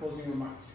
closing remarks.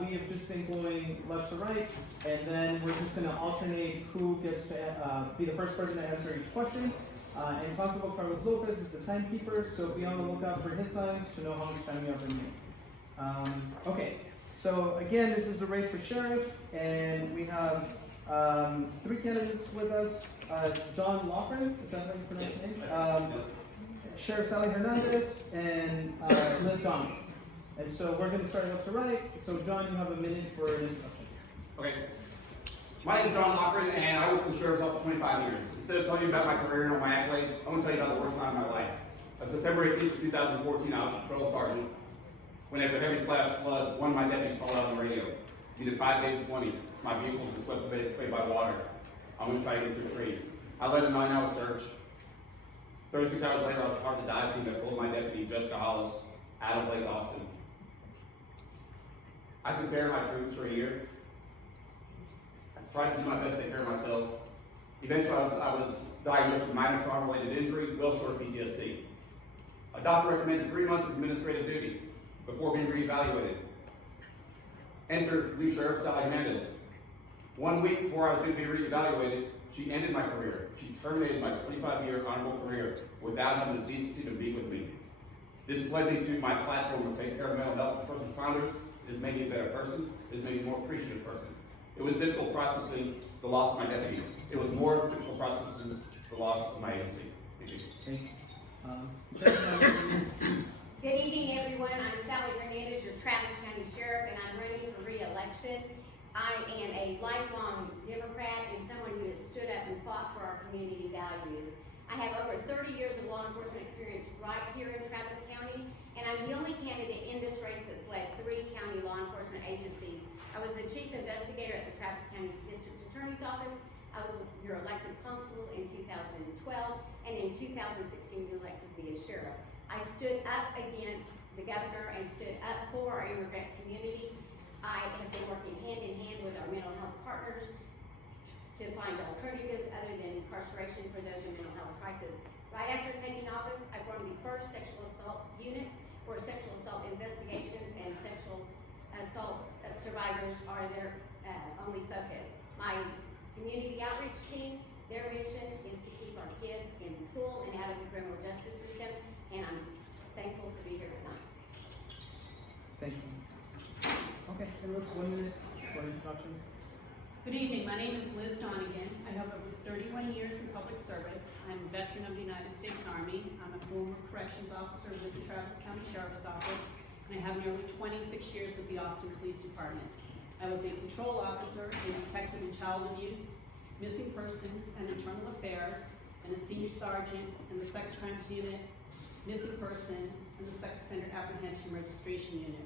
We have just been going left to right, and then we're just going to alternate who gets to be the first person to answer each question. And Constable Carlos Lopez is the timekeeper, so be on the lookout for his signs to know how much time you have remaining. Okay, so again, this is a race for sheriff, and we have 3 candidates with us. John Loughran, is that how you pronounce his name? Sheriff Sally Hernandez, and Liz Donald. And so we're going to start left to right. So John, you have a minute for an introduction. Okay. My name is John Loughran, and I was with the Sheriff's Office for 25 years. Instead of telling you about my career and all my accolades, I want to tell you about the worst time of my life. On September 18th of 2014, I was a patrol sergeant when, after a heavy flash flood, one of my deputies called out on the radio. Needed 5 days and 20. My vehicle was swept away by water. I'm going to try to get through the tree. I led a 9-hour search. 36 hours later, I was part of the dive team that pulled my deputy, Jessica Hollis, out of Lake Austin. I took care of my troops for a year. I tried to do my best to take care of myself. Eventually, I was diagnosed with minor trauma-related injury, well short of PTSD. A doctor recommended 3 months of administrative duty before being reevaluated. Enter new Sheriff Sally Hernandez. 1 week before I was going to be reevaluated, she ended my career. She terminated my 25-year honorable career without having the decency to be with me. This led me to my platform to take care of mental health for first responders. It has made me a better person. It has made me a more appreciative person. It was difficult processing the loss of my deputy. It was more difficult processing the loss of my agency. Thank you. Good evening, everyone. I'm Sally Hernandez, your Travis County Sheriff, and I'm running for re-election. I am a lifelong Democrat and someone who has stood up and fought for our community values. I have over 30 years of law enforcement experience right here in Travis County, and I'm the only candidate in this race that's led 3 county law enforcement agencies. I was the chief investigator at the Travis County District Attorney's Office. I was your elected constable in 2012, and in 2016 you elected me as sheriff. I stood up against the governor and stood up for our immigrant community. I have been working hand in hand with our mental health partners to find alternatives other than incarceration for those in mental health crisis. Right after taking office, I formed the first sexual assault unit where sexual assault investigations and sexual assault survivors are their only focus. My community outreach team, their mission is to keep our kids in school and out of the criminal justice system, and I'm thankful to be here tonight. Thank you. Okay, and let's 1 minute for an introduction. Good evening. My name is Liz Donegan. I have over 31 years in public service. I'm a veteran of the United States Army. I'm a former corrections officer with the Travis County Sheriff's Office, and I have nearly 26 years with the Austin Police Department. I was a control officer, a detective in child abuse, missing persons, and internal affairs, and a senior sergeant in the sex crimes unit, missing persons, and the sex offender apprehension registration unit.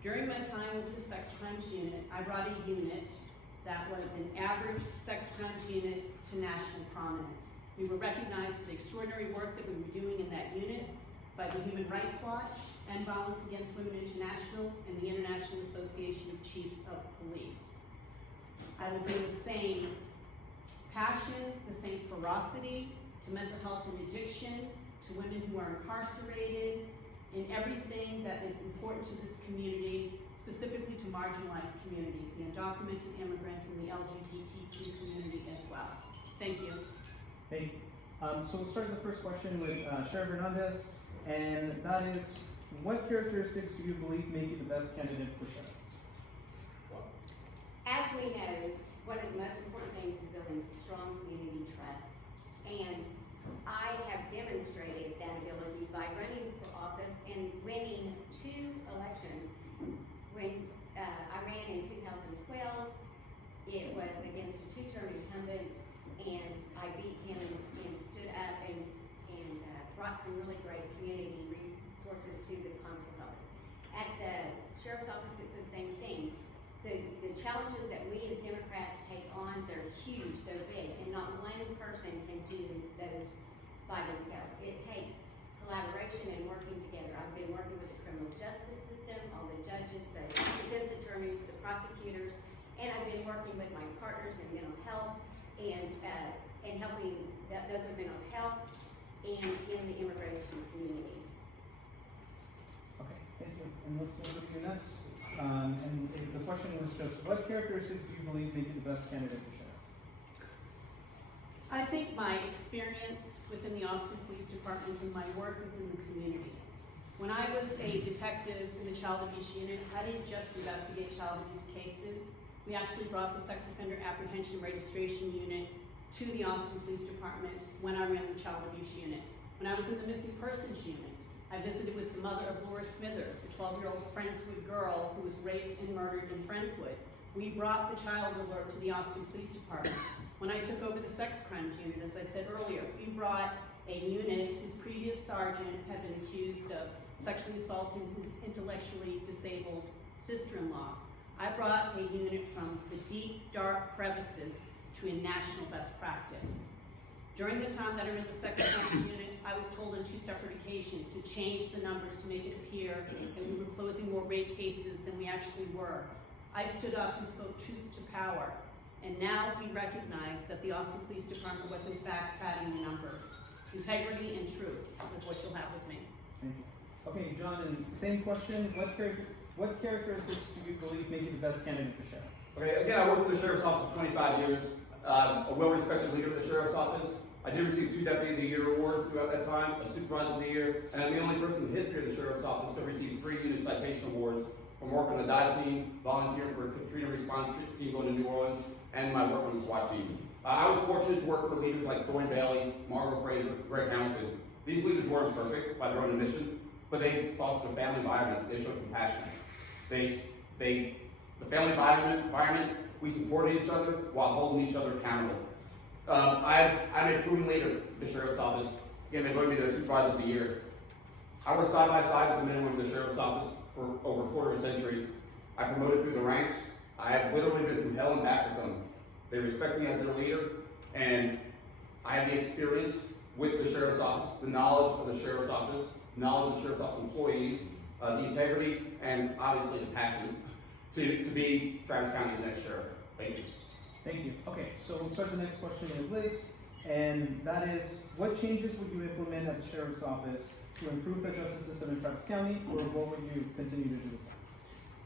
During my time with the sex crimes unit, I brought a unit that was an average sex crimes unit to national prominence. We were recognized for the extraordinary work that we were doing in that unit by the Human Rights Watch and Violence Against Women International and the International Association of Chiefs of Police. I will bring the same passion, the same ferocity to mental health and addiction, to women who are incarcerated, in everything that is important to this community, specifically to marginalized communities, the undocumented immigrants, and the LGBTQ community as well. Thank you. Thank you. So we'll start the first question with Sheriff Hernandez, and that is, what characteristics do you believe make you the best candidate for sheriff? As we know, one of the most important things is building strong community trust. And I have demonstrated that ability by running for office and winning 2 elections. When I ran in 2012, it was against a 2-term incumbent, and I beat him and stood up and brought some really great community resources to the constable's office. At the sheriff's office, it's the same thing. The challenges that we as Democrats take on, they're huge, they're big, and not one person can do those by themselves. It takes collaboration and working together. I've been working with the criminal justice system, all the judges, the defense attorneys, the prosecutors, and I've been working with my partners in mental health and helping those with mental health and in the immigration community. Okay, thank you. And let's move to the next. and the question was just, what characteristics do you believe make you the best candidate for sheriff? I think my experience within the Austin Police Department and my work within the community. When I was a detective in the Child Abuse Unit, I didn't just investigate child abuse cases. We actually brought the Sex Offender Apprehension Registration Unit to the Austin Police Department when I ran the Child Abuse Unit. When I was in the Missing Persons Unit, I visited with the mother of Laura Smithers, a 12-year-old Friendswood girl who was raped and murdered in Friendswood. We brought the child alert to the Austin Police Department. When I took over the Sex Crimes Unit, as I said earlier, we brought a unit whose previous sergeant had been accused of sexually assaulting his intellectually disabled sister-in-law. I brought a unit from the deep, dark crevices to a national best practice. During the time that I ran the Sex Crimes Unit, I was told on 2 separate occasions to change the numbers to make it appear that we were closing more rape cases than we actually were. I stood up and spoke truth to power, and now we recognize that the Austin Police Department was in fact padding the numbers. Integrity and truth is what you'll have with me. Thank you. Okay, John, and same question, what characteristics do you believe make you the best candidate for sheriff? Okay, again, I worked for the Sheriff's Office for 25 years, a well-respected leader of the Sheriff's Office. I did receive 2 Deputy of the Year awards throughout that time, a Supervisor of the Year, and I'm the only person in the history of the Sheriff's Office to receive 3 unit citation awards from work on the dive team, volunteering for a Katrina response team going to New Orleans, and my work on the SWAT team. I was fortunate to work for leaders like Dorian Bailey, Margot Fraser, Greg Hamilton. These leaders weren't perfect by their own admission, but they fostered a family environment. They showed compassion. The family environment, we supported each other while holding each other accountable. I'm a proven leader in the Sheriff's Office. Again, they voted me their Supervisor of the Year. I worked side by side with the men and women of the Sheriff's Office for over a quarter of a century. I promoted through the ranks. I have literally been through hell and back with them. They respect me as their leader, and I have the experience with the Sheriff's Office, the knowledge of the Sheriff's Office, knowledge of the Sheriff's Office employees, the integrity, and obviously the passion to be Travis County's next sheriff. Thank you. Thank you. Okay, so we'll start the next question with Liz, and that is, what changes would you implement at the Sheriff's Office to improve the justice system in Travis County, or what would you continue to do the same?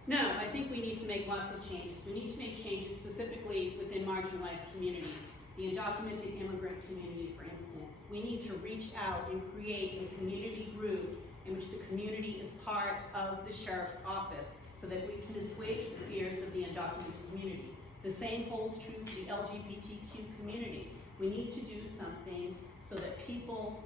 No, I think we need to make lots of changes. We need to make changes specifically within marginalized communities. The undocumented immigrant community, for instance. We need to reach out and create a community group in which the community is part of the Sheriff's Office so that we can assuage the fears of the undocumented community. The same holds true for the LGBTQ community. We need to do something so that people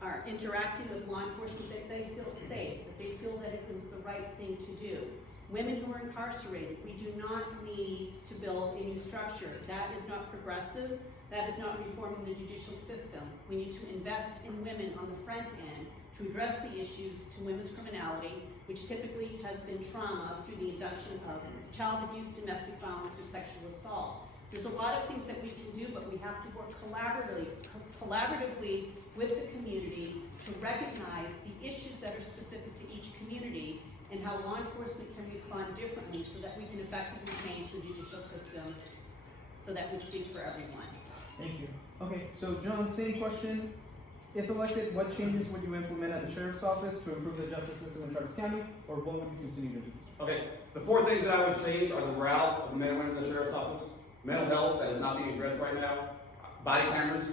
are interacting with law enforcement, that they feel safe, that they feel that it is the right thing to do. Women who are incarcerated, we do not need to build a new structure. That is not progressive. That is not reforming the judicial system. We need to invest in women on the front end to address the issues to women's criminality, which typically has been trauma through the induction of child abuse, domestic violence, or sexual assault. There's a lot of things that we can do, but we have to work collaboratively with the community to recognize the issues that are specific to each community and how law enforcement can respond differently so that we can effectively change the judicial system so that we speak for everyone. Thank you. Okay, so John, same question. If elected, what changes would you implement at the Sheriff's Office to improve the justice system in Travis County, or what would you continue to do? Okay, the 4 things that I would change are the morale of the men and women in the Sheriff's Office, mental health that is not being addressed right now, body cameras,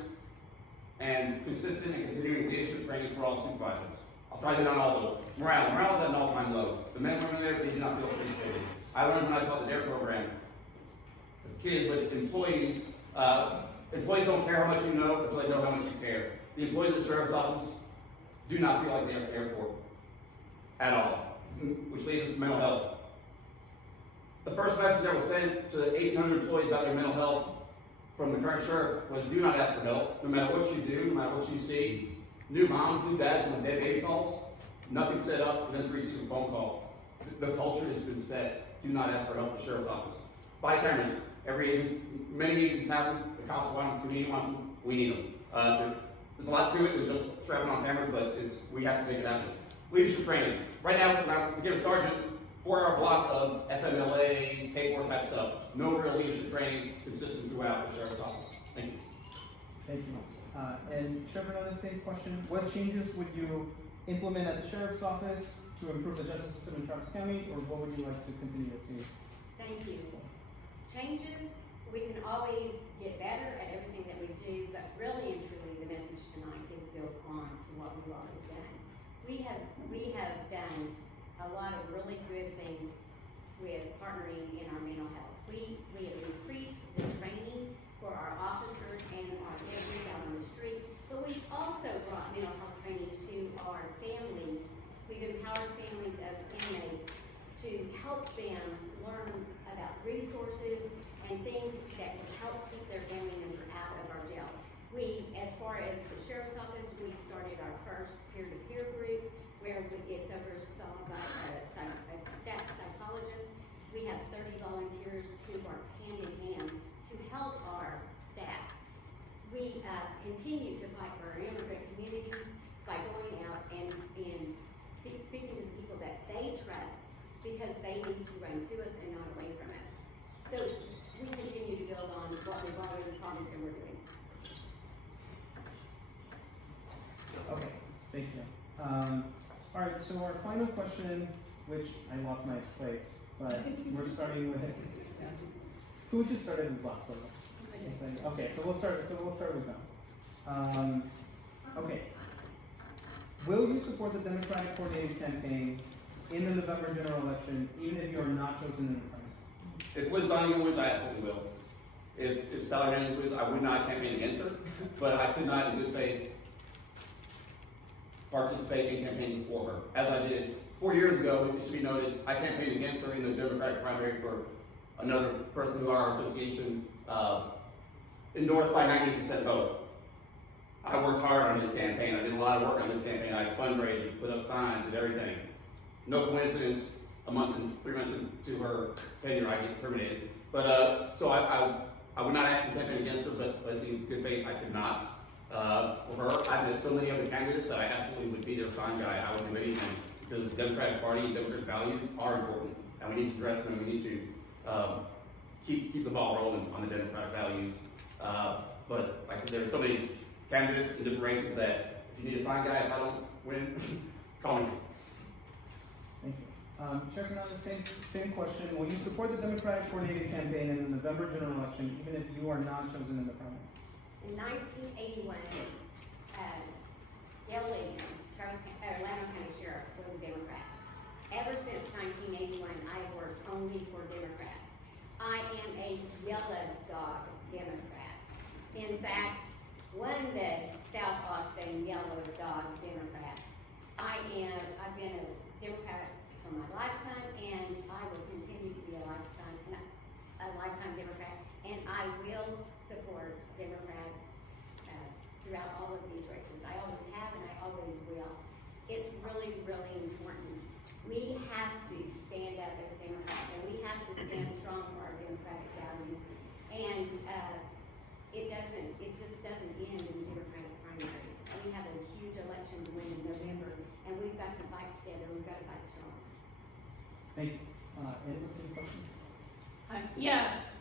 and consistent and continuing leadership training for all supervisors. I'll try to hit on all those. Morale is at an all-time low. The men and women there, they do not feel appreciated. I learned when I taught the DARE program, the kids, but employees don't care how much you know until they know how much you care. The employees of the Sheriff's Office do not feel like they are cared for at all, which leads us to mental health. The first message that was sent to the 1,800 employees about their mental health from the current sheriff was do not ask for help, no matter what you do, no matter what you see. New moms, new dads, when dead baby calls, nothing set up for them to receive a phone call. The culture has been set. Do not ask for help at the Sheriff's Office. Body cameras. Every agent, many agencies have them. The cops want them, the community wants them. We need them. There's a lot to it than just strapping on cameras, but we have to make it happen. Leadership training. Right now, when I became a sergeant, 4-hour block of FMLA, paperwork type stuff. No real leadership training consistent throughout the Sheriff's Office. Thank you. Thank you. And Trevor, on the same question, what changes would you implement at the Sheriff's Office to to improve the justice system in Travis County, or what would you like to continue to see? Thank you. Changes, we can always get better at everything that we do, but really and truly, the message tonight is built on to what we've already done. We have done a lot of really good things with partnering in our mental health. We have increased the training for our officers and our deputies out on the street, but we've also brought mental health training to our families. We've empowered families of inmates to help them learn about resources and things that can help keep their family member out of our jail. We, as far as the sheriff's office, we started our first peer-to-peer group where it's oversaw by a staff psychologist. We have 30 volunteers who work hand in hand to help our staff. We continue to fight for our immigrant communities by going out and speaking to the people that they trust, because they need to run to us and not away from us. So we continue to build on what we've already promised and we're doing. Okay, thank you. All right, so our final question, which I lost my place, but we're starting with, who just started this last summer? Okay, so we'll start with them. Okay. Will you support the Democratic coordinated campaign in the November general election, even if you are not chosen in the primary? If Liz Donegan wins, I absolutely will. If Sally Manning wins, I would not campaign against her, but I could not in good faith participate in campaigning for her, as I did 4 years ago. It should be noted, I campaigned against her in the Democratic primary for another person who our association endorsed by 98% vote. I worked hard on his campaign. I did a lot of work on his campaign. I fundraisers, put up signs and everything. No coincidence, a month and 3 months into her tenure, I get terminated. But so I would not actually campaign against her, but in good faith, I could not. For her, I've met so many other candidates that I absolutely would be their sign guy. I would do anything, because the Democratic Party and Democratic values are important, and we need to address them, and we need to keep the ball rolling on the Democratic values. But like I said, there are so many candidates in different races that if you need a sign guy, if I don't win, call me. Thank you. Chair Fernandez, same question. Will you support the Democratic coordinated campaign in the November general election, even if you are not chosen in the primary? In 1981, Gail Liggman, Llano County Sheriff, was a Democrat. Ever since 1981, I've worked only for Democrats. I am a yellow dog Democrat. In fact, won the South Austin Yellow Dog Democrat. I've been a Democrat for my lifetime, and I will continue to be a lifetime Democrat, and I will support Democrats throughout all of these races. I always have, and I always will. It's really, really important. We have to stand up as Democrats, and we have to stand strong for our democratic values. And it just doesn't end in the Democratic primary. We have a huge election to win in November, and we've got to fight together. We've got to fight strong. Thank you. Any questions? Yes,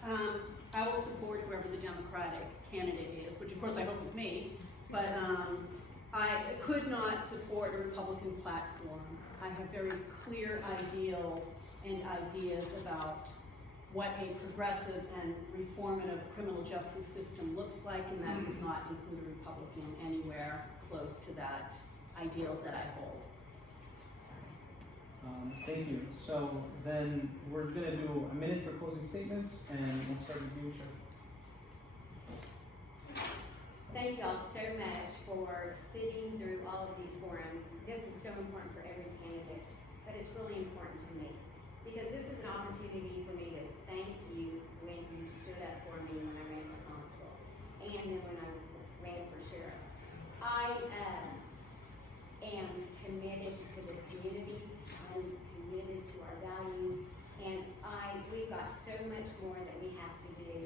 I will support whoever the Democratic candidate is, which of course I hope is me, but I could not support a Republican platform. I have very clear ideals and ideas about what a progressive and reformative criminal justice system looks like, and that does not include a Republican anywhere close to that ideals that I hold. Thank you. So then we're going to do a minute for closing statements, and we'll start with you, Chair. Thank y'all so much for sitting through all of these forums. This is so important for every candidate, but it's really important to me, because this is an opportunity for me to thank you when you stood up for me when I ran for constable, and then when I ran for sheriff. I am committed to this community. I'm committed to our values, and we've got so much more that we have to do.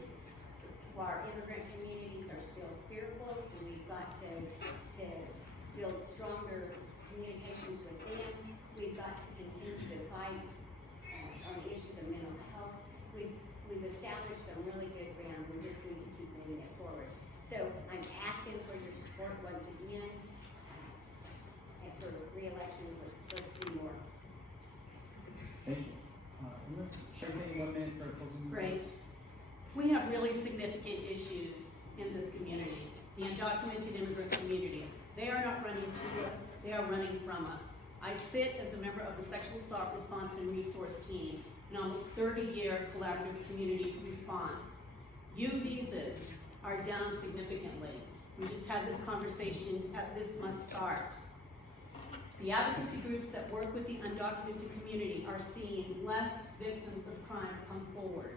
Our immigrant communities are still fearful, and we've got to build stronger communications with them. We've got to continue to fight on the issues of mental health. We've established some really good ground. We just need to keep moving it forward. So I'm asking for your support once again, and for re-election. Let's do more. comments? Same thing, 1 minute for closing Great. remarks. We have really significant issues in this community, the undocumented immigrant community. They are not running to us, they are running from us. I sit as a member of the Sexual Assault Response and Resource Team, an almost 30-year collaborative community response. U visas are down significantly. We just had this conversation at this month's start. The advocacy groups that work with the undocumented community are seeing less victims of crime come forward.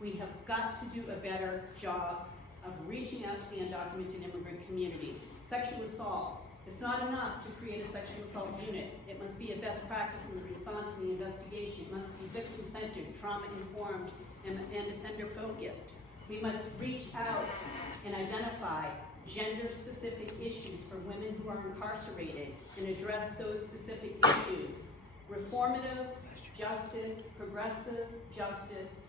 We have got to do a better job of reaching out to the undocumented immigrant community. Sexual assault, it's not enough to create a sexual assault unit. It must be a best practice in the response and the investigation. It must be victim-centered, trauma-informed, and offender-focused. We must reach out and identify gender-specific issues for women who are incarcerated and address those specific issues. Reformative justice, progressive justice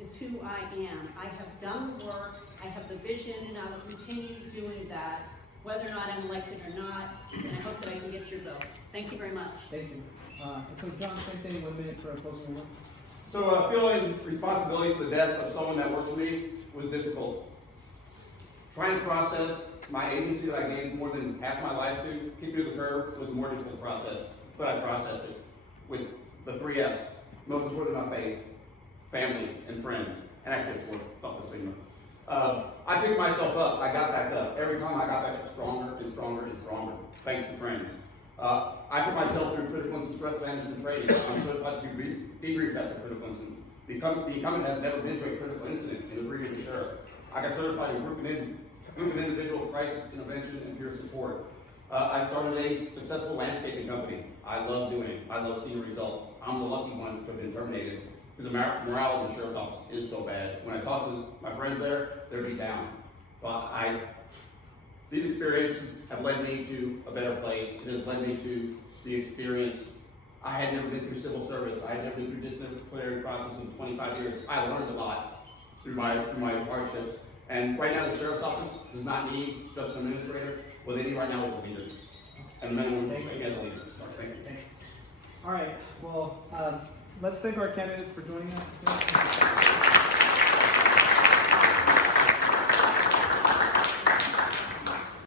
is who I am. I have done the work, I have the vision, and I will continue doing that, whether or not I'm elected or not, and I hope that I can get your vote. Thank you very much. Thank you. And so John, same thing, 1 minute for a closing remark. So feeling responsibility for the death of someone that worked for me was difficult. Trying to process my agency that I gave more than half my life to, keep me to the curb, was a more difficult process, but I processed it with the 3 F's. Most importantly, my faith, family, and friends, and actually it's fuck the stigma. I picked myself up, I got back up. Every time I got back up stronger and stronger and stronger, thanks to friends. I put myself through critical incident stress management training. I'm certified to do debriefs after critical incident. The incumbent has never been through a critical incident in the previous sheriff. I got certified in group and individual crisis intervention and peer support. I started a successful landscaping company. I love doing it. I love seeing results. I'm the lucky one to have been terminated because the morale of the sheriff's office is so bad. When I talk to my friends there, they're beat down. But these experiences have led me to a better place. It has led me to the experience. I had never been through civil service. I had never been through disciplinary process in 25 years. I learned a lot through my hardships. And right now the sheriff's office does not need just an administrator. What they need right now is a leader. And the minimum as a leader. Thank you. All right, well, let's thank our candidates for joining us.